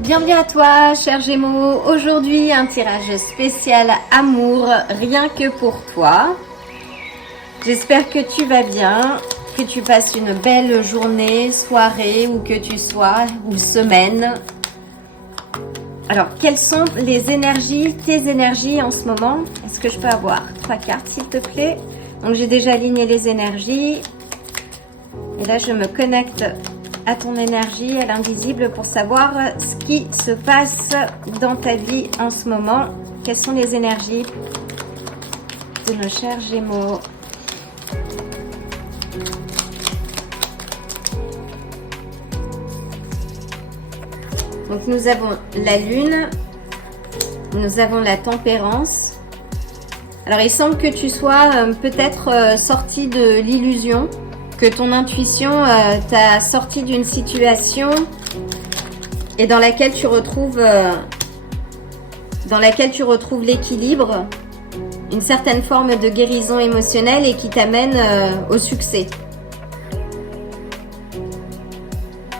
Bienvenue à toi, cher Gémeaux. Aujourd'hui, un tirage spécial amour, rien que pour toi. J'espère que tu vas bien, que tu passes une belle journée, soirée, où que tu sois, ou semaine. Alors, quelles sont les énergies, tes énergies en ce moment? Est-ce que je peux avoir 3 cartes, s'il te plaît? Donc, j'ai déjà aligné les énergies. Et là, je me connecte à ton énergie, à l'invisible, pour savoir ce qui se passe dans ta vie en ce moment. Quelles sont les énergies de nos chers Gémeaux? Donc nous avons la Lune, nous avons la Tempérance. Alors il semble que tu sois peut-être sorti de l'illusion, que ton intuition t'a sorti d'une situation et dans laquelle tu retrouves l'équilibre, une certaine forme de guérison émotionnelle et qui t'amène au succès.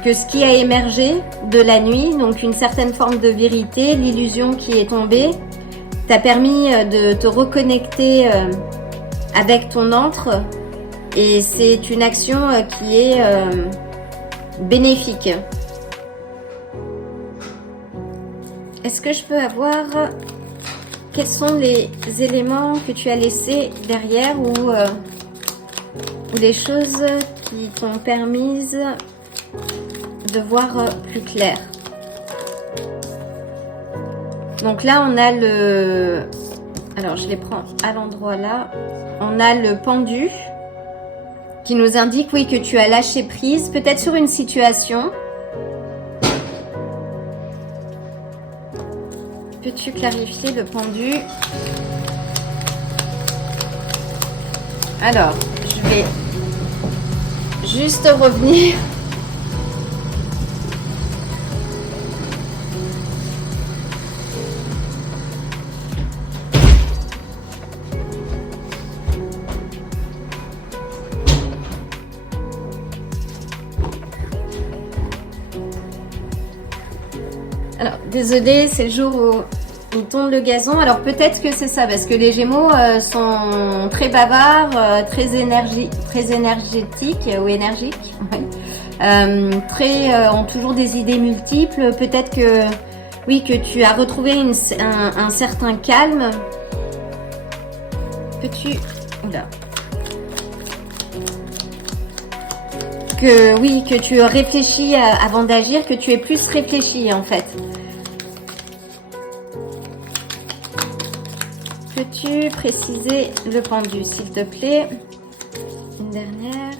Que ce qui a émergé de la nuit, donc une certaine forme de vérité, l'illusion qui est tombée, t'a permis de te reconnecter avec ton antre. Et c'est une action qui est bénéfique. Est-ce que je peux avoir quels sont les éléments que tu as laissés derrière ou les choses qui t'ont permis de voir plus clair? Donc là, on a le... Alors, je les prends à l'endroit là. On a le pendu qui nous indique, oui, que tu as lâché prise, peut-être sur une situation. Peux-tu clarifier le pendu? Alors, je vais juste revenir. Alors, désolée, c'est le jour où il tombe le gazon. Alors, peut-être que c'est ça, parce que les Gémeaux sont très bavards, très énergétiques ou énergiques. Ouais. Ont toujours des idées multiples. Peut-être que, oui, que tu as retrouvé un certain calme. Peux-tu... Oula. Que oui, que tu réfléchis avant d'agir, que tu es plus réfléchi en fait. Peux-tu préciser le pendu, s'il te plaît? Une dernière.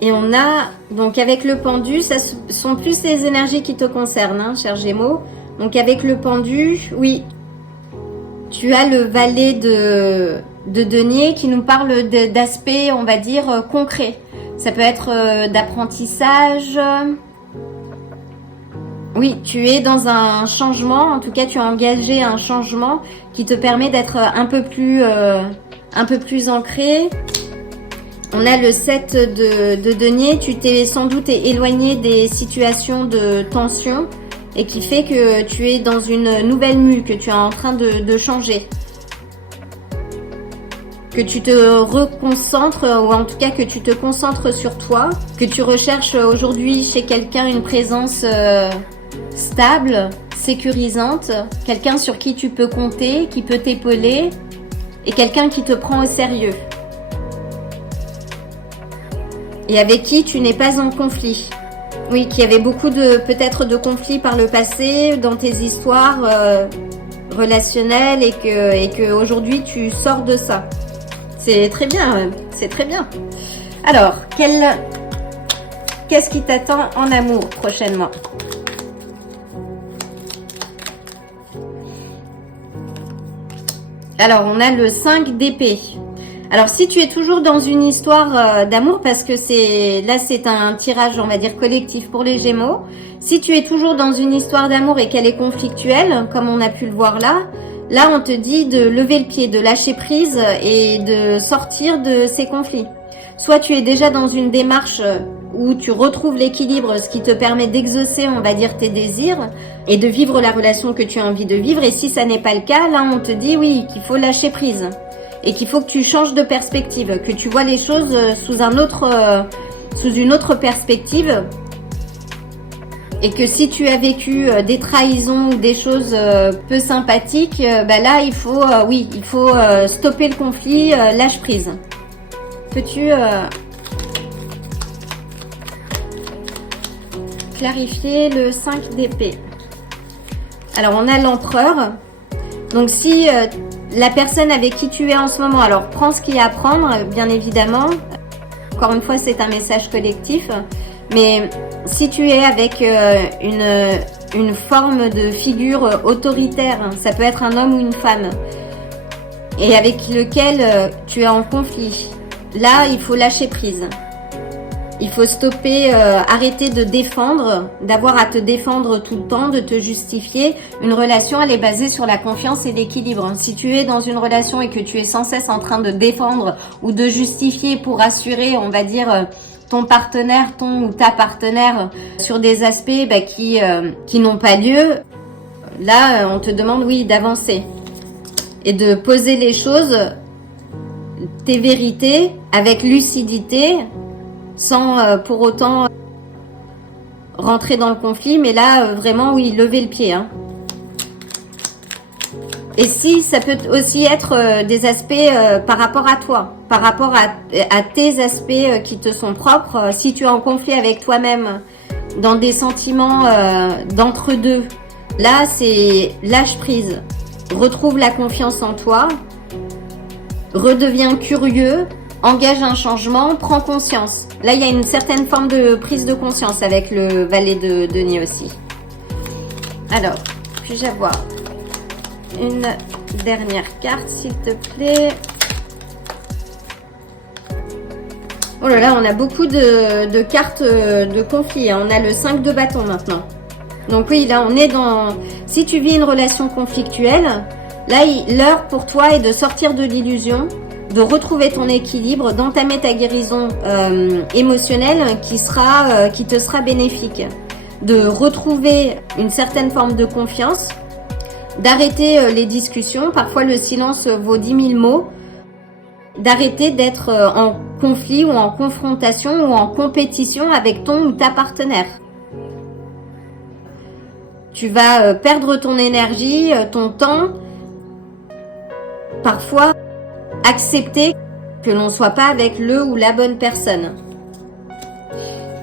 Et on a, donc avec le pendu, ça sont plus les énergies qui te concernent, hein, cher Gémeaux. Donc avec le pendu, oui, tu as le valet de denier qui nous parle d'aspects, on va dire, concrets. Ça peut être d'apprentissage. Oui, tu es dans un changement, en tout cas tu as engagé un changement qui te permet d'être un peu plus ancré. On a le 7 de denier, tu t'es sans doute éloigné des situations de tension et qui fait que tu es dans une nouvelle mue, que tu es en train de changer. Que tu te reconcentres, ou en tout cas que tu te concentres sur toi, que tu recherches aujourd'hui chez quelqu'un une présence stable, sécurisante, quelqu'un sur qui tu peux compter, qui peut t'épauler, et quelqu'un qui te prend au sérieux. Et avec qui tu n'es pas en conflit. Oui, qu'il y avait beaucoup peut-être de conflits par le passé, dans tes histoires relationnelles, et que aujourd'hui tu sors de ça. C'est très bien, c'est très bien. Alors, qu'est-ce qui t'attend en amour prochainement? Alors, on a le 5 d'épée. Alors, si tu es toujours dans une histoire d'amour, parce que là, c'est un tirage, on va dire, collectif pour les Gémeaux. Si tu es toujours dans une histoire d'amour et qu'elle est conflictuelle, comme on a pu le voir là, on te dit de lever le pied, de lâcher prise et de sortir de ces conflits. Soit tu es déjà dans une démarche où tu retrouves l'équilibre, ce qui te permet d'exaucer, on va dire, tes désirs et de vivre la relation que tu as envie de vivre. Et si ça n'est pas le cas, là, on te dit oui, qu'il faut lâcher prise et qu'il faut que tu changes de perspective, que tu vois les choses sous une autre perspective. Et que si tu as vécu des trahisons ou des choses peu sympathiques, là il faut stopper le conflit, lâche prise. Peux-tu clarifier le 5 d'épée? Alors on a l'empereur. Donc si la personne avec qui tu es en ce moment, alors prends ce qu'il y a à prendre, bien évidemment. Encore une fois, c'est un message collectif. Mais si tu es avec une forme de figure autoritaire, ça peut être un homme ou une femme, et avec lequel tu es en conflit, là, il faut lâcher prise. Il faut stopper, arrêter de défendre, d'avoir à te défendre tout le temps, de te justifier. Une relation, elle est basée sur la confiance et l'équilibre. Si tu es dans une relation et que tu es sans cesse en train de défendre ou de justifier pour assurer, on va dire, ton partenaire, ton ou ta partenaire sur des aspects qui n'ont pas lieu, là, on te demande, oui, d'avancer et de poser les choses, tes vérités, avec lucidité, sans pour autant rentrer dans le conflit, mais là, vraiment, oui, lever le pied. Hein. Et si, ça peut aussi être des aspects par rapport à toi, par rapport à tes aspects qui te sont propres. Si tu es en conflit avec toi-même, dans des sentiments d'entre-deux, là, c'est lâche prise. Retrouve la confiance en toi, redeviens curieux, engage un changement, prends conscience. Là, il y a une certaine forme de prise de conscience avec le valet de denier aussi. Alors, puis-je avoir une dernière carte, s'il te plaît? Oh là là, on a beaucoup de cartes de conflit. On a le 5 de bâton maintenant. Donc oui, là, on est dans... Si tu vis une relation conflictuelle, là, l'heure pour toi est de sortir de l'illusion, de retrouver ton équilibre, d'entamer ta guérison émotionnelle qui te sera bénéfique. De retrouver une certaine forme de confiance, d'arrêter les discussions, parfois le silence vaut 10 000 mots, d'arrêter d'être en conflit ou en confrontation ou en compétition avec ton ou ta partenaire. Tu vas perdre ton énergie, ton temps, parfois accepter que l'on ne soit pas avec le ou la bonne personne.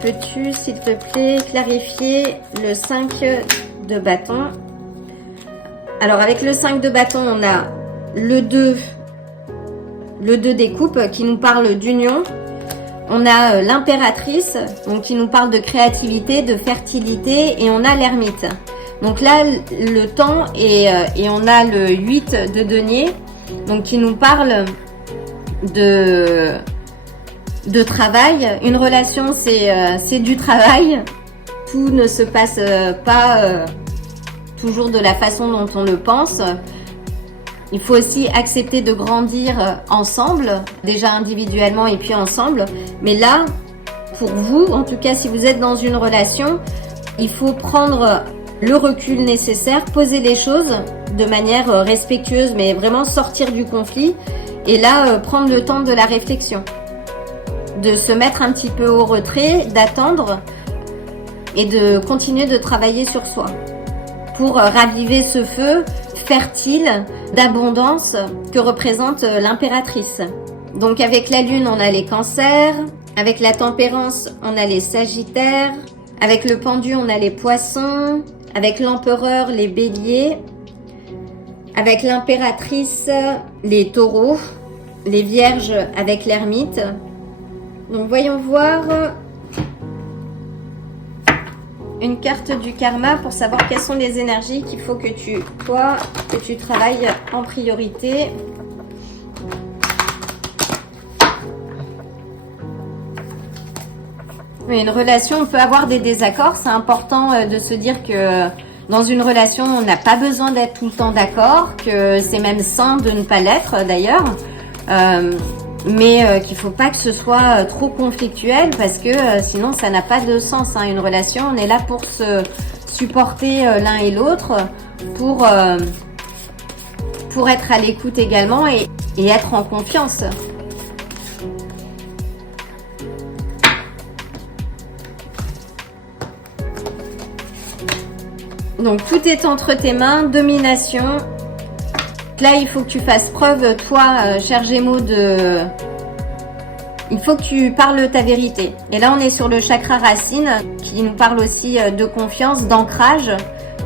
Peux-tu, s'il te plaît, clarifier le 5 de bâton? Alors, avec le 5 de bâton, on a le 2 des coupes qui nous parle d'union. On a l'impératrice, donc qui nous parle de créativité, de fertilité, et on a l'ermite. Donc là, le temps, et on a le 8 de denier, donc qui nous parle de travail. Une relation, c'est du travail. Tout ne se passe pas toujours de la façon dont on le pense. Il faut aussi accepter de grandir ensemble, déjà individuellement et puis ensemble. Mais là, pour vous, en tout cas si vous êtes dans une relation, il faut prendre le recul nécessaire, poser les choses de manière respectueuse, mais vraiment sortir du conflit. Et là, prendre le temps de la réflexion, de se mettre un petit peu au retrait, d'attendre et de continuer de travailler sur soi pour raviver ce feu fertile d'abondance que représente l'impératrice. Donc avec la lune, on a les cancers, avec la tempérance, on a les sagittaires, avec le pendu, on a les poissons, avec l'empereur, les béliers, avec l'impératrice, les taureaux, les vierges avec l'ermite. Donc voyons voir une carte du karma pour savoir quelles sont les énergies qu'il faut que tu travailles en priorité. Oui, une relation, on peut avoir des désaccords. C'est important de se dire que dans une relation, on n'a pas besoin d'être tout le temps d'accord, que c'est même sain de ne pas l'être d'ailleurs. mais qu'il faut pas que ce soit trop conflictuel parce que sinon ça n'a pas de sens, hein. Une relation, on est là pour se supporter l'un et l'autre, pour être à l'écoute également et être en confiance. Donc tout est entre tes mains, domination. Là, il faut que tu fasses preuve, toi, cher Gémeaux, il faut que tu parles ta vérité. Et là, on est sur le chakra racine qui nous parle aussi de confiance, d'ancrage.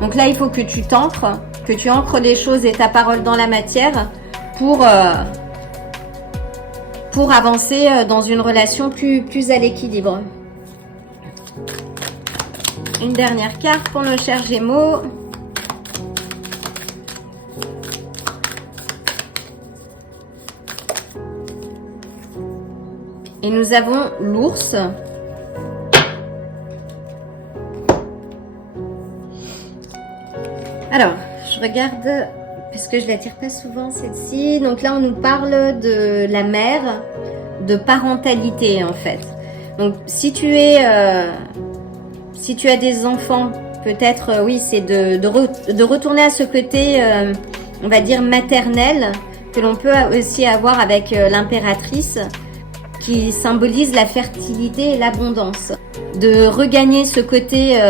Donc là, il faut que tu t'ancres, que tu ancres les choses et ta parole dans la matière pour avancer dans une relation plus à l'équilibre. Une dernière carte pour nos chers Gémeaux. Et nous avons l'ours. Alors, je regarde, parce que je la tire pas souvent celle-ci. Donc là, on nous parle de la mère, de parentalité en fait. Donc si tu as des enfants, peut-être, oui, c'est de retourner à ce côté, on va dire, maternel, que l'on peut aussi avoir avec l'impératrice, qui symbolise la fertilité et l'abondance. De regagner ce côté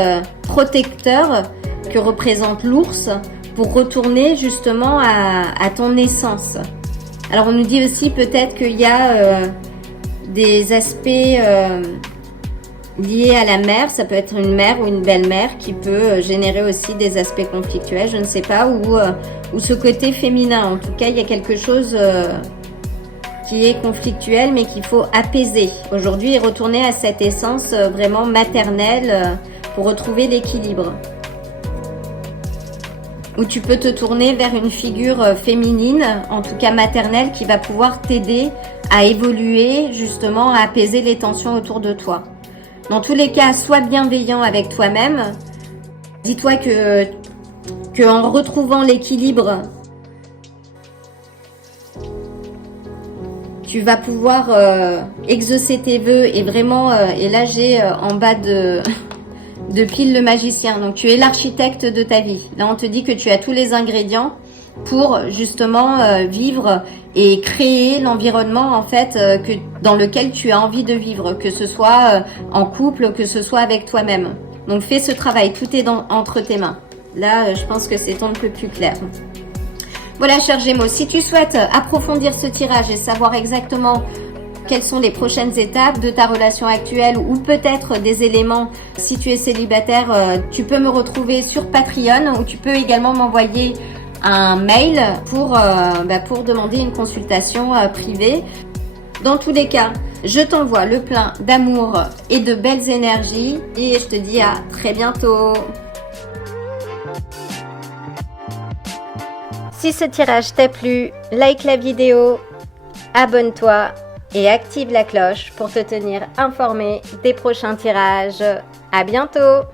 protecteur que représente l'ours pour retourner justement à ton essence. Alors on nous dit aussi peut-être qu'il y a des aspects liés à la mère, ça peut être une mère ou une belle-mère qui peut générer aussi des aspects conflictuels, je ne sais pas, ou ce côté féminin. En tout cas, il y a quelque chose qui est conflictuel mais qu'il faut apaiser aujourd'hui et retourner à cette essence vraiment maternelle pour retrouver l'équilibre. Ou tu peux te tourner vers une figure féminine, en tout cas maternelle, qui va pouvoir t'aider à évoluer, justement à apaiser les tensions autour de toi. Dans tous les cas, sois bienveillant avec toi-même. Dis-toi que en retrouvant l'équilibre, tu vas pouvoir exaucer tes vœux et vraiment, et là j'ai en bas de pile le magicien. Donc tu es l'architecte de ta vie. Là on te dit que tu as tous les ingrédients pour justement vivre et créer l'environnement en fait dans lequel tu as envie de vivre, que ce soit en couple, que ce soit avec toi-même. Donc fais ce travail, tout est entre tes mains. Là je pense que c'est un peu plus clair. Voilà, chers Gémeaux, si tu souhaites approfondir ce tirage et savoir exactement quelles sont les prochaines étapes de ta relation actuelle ou peut-être des éléments, si tu es célibataire, tu peux me retrouver sur Patreon ou tu peux également m'envoyer un mail pour demander une consultation privée. Dans tous les cas, je t'envoie le plein d'amour et de belles énergies et je te dis à très bientôt. Si ce tirage t'a plu, like la vidéo, abonne-toi et active la cloche pour te tenir informé des prochains tirages. À bientôt!